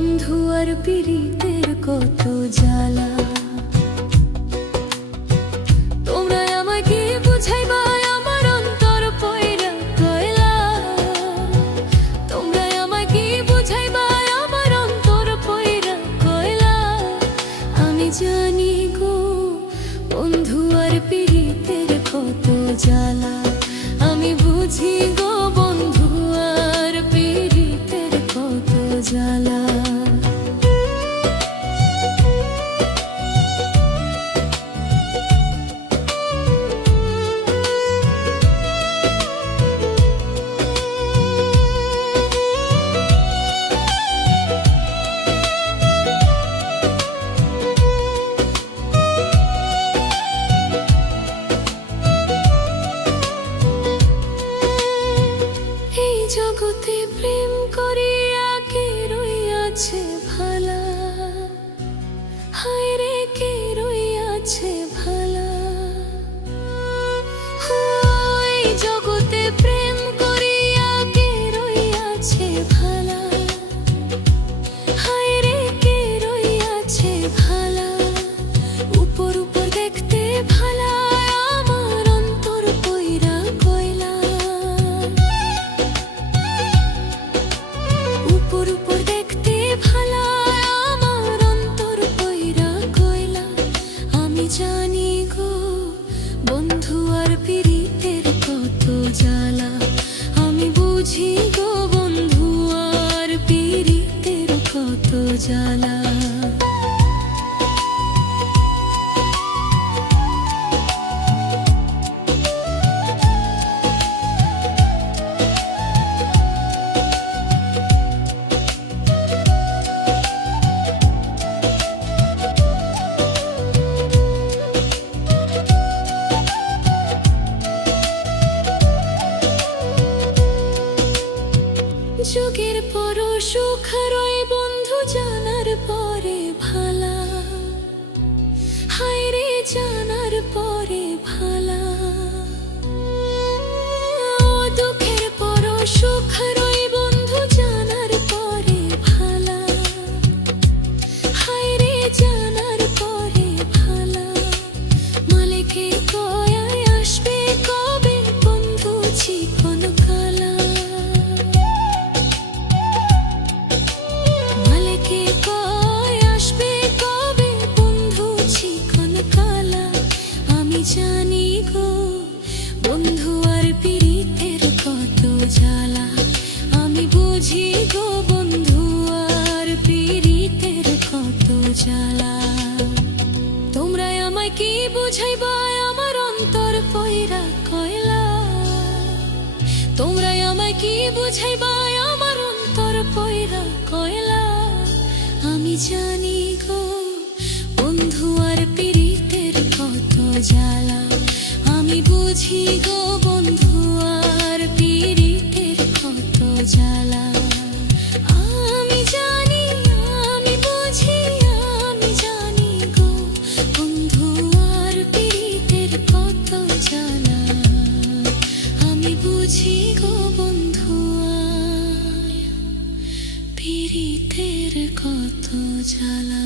বন্ধু আর পীড়িতের কত জ্বালা। তোমরা আমাকে বুঝাইবা আমার অন্তর পয়রা কয়লা। তোমরা আমাকে বুঝাইবা আমার অন্তর পয়রা কয়লা। আমি জানি গো বন্ধু আর পীড়িতের কত জ্বালা। আমি বুঝি গো বন্ধু আর পীড়িতের কত জ্বালা। জগতে প্রেম করিয়া কে রইয়াছে ভালা। হায় রে কে রইয়াছে ভালা। ওই জগতে প্রেম করিয়া কে রইয়াছে ভালা। হায় রে কে রইয়াছে ভালা। উপর উপর দেখতে ভালা আমার অন্তর পয়রা কয়লা। উপর উপর দেখতে ভালা আমার অন্তর পয়রা কয়লা। আমি জানি গো বন্ধু আর পীড়িতের কত জ্বালা। আমি বুঝি গো বন্ধু আর পীড়িতের কত জ্বালা। যুগের পর সুখ রয় বন্ধু জানার পরে ভালা। হায় রে জানার পরে ভালা। দুঃখের পর সুখ রয় বন্ধু জানার পরে ভালা। হায় রে জানার পরে ভালা। মালিকে কয়ায় আসবে কবে বন্ধু চিকন কালা। জানি গো বন্ধু আর পীড়িতের কত জ্বালা। আমি বুঝি গো বন্ধু আর পীড়িতের কত জ্বালা। তোমরা আমায় কি বুঝাইবা আমার অন্তর পয়রা কয়লা। তোমরা আমায় কি বুঝাইবা আমার অন্তর পয়রা কয়লা। আমি জানি গো বন্ধু আর পীড়িতের কত জ্বালা। আমি বুঝি গো বন্ধু আর পীড়িতের কত জ্বালা। আমি জানি আমি বুঝি আমি জানি গো বন্ধু আর পীড়িতের কত জ্বালা। আমি বুঝি গো বন্ধু আর পীড়িতের কত জ্বালা।